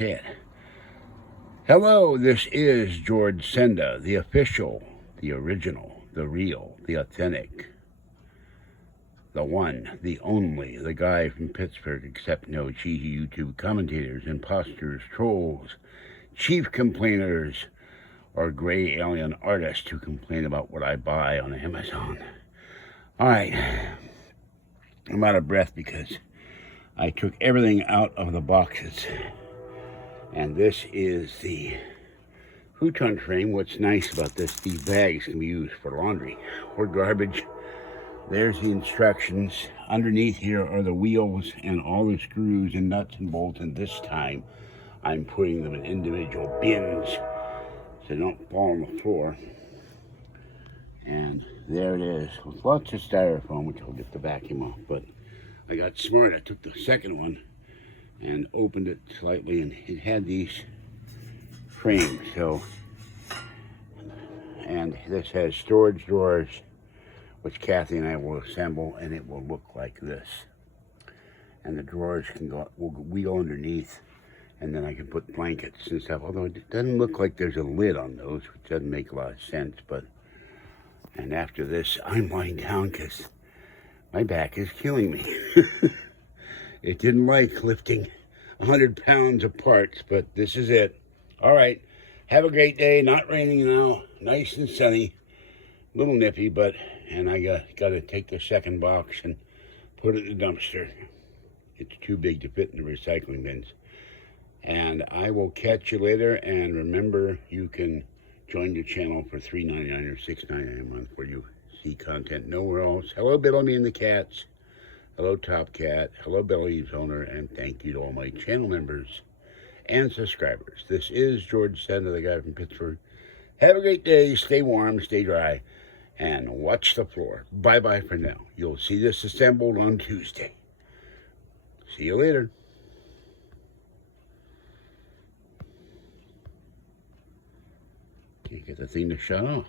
It. Hello, this is George Senda, the official, the original, the real, the authentic, the one, the only, the guy from Pittsburgh, except no cheesy YouTube commentators, imposters, trolls, chief complainers, or gray alien artists who complain about what I buy on Amazon. All right, I'm out of breath because I took everything out of the boxes. And this is the futon frame. What's nice about this, these bags can be used for laundry or garbage. There's the instructions. Underneath here are the wheels and all the screws and nuts and bolts. And this time, I'm putting them in individual bins so they don't fall on the floor. And there it is, with lots of styrofoam, which I'll get the vacuum off. But I got smart. I took the second one and opened it slightly, and it had these frames. So, and this has storage drawers, which Kathy and I will assemble, and it will look like this. And the drawers will wheel underneath, and then I can put blankets and stuff. Although it doesn't look like there's a lid on those, which doesn't make a lot of sense. But, and after this, I'm lying down because my back is killing me. It didn't like lifting 100 pounds of parts, but this is it. All right, have a great day. Not raining now, nice and sunny, a little nippy, but, and I got to take the second box and put it in the dumpster. It's too big to fit in the recycling bins. And I will catch you later, and remember, you can join the channel for $3.99 or $6.99 a month where you see content nowhere else. Hello, Bellamy and the cats. Hello, Top Cat. Hello, Belly's owner. And thank you to all my channel members and subscribers. This is George Senda, the guy from Pittsburgh. Have a great day. Stay warm, stay dry, and watch the floor. Bye-bye for now. You'll see this assembled on Tuesday. See you later. Can't get the thing to shut off.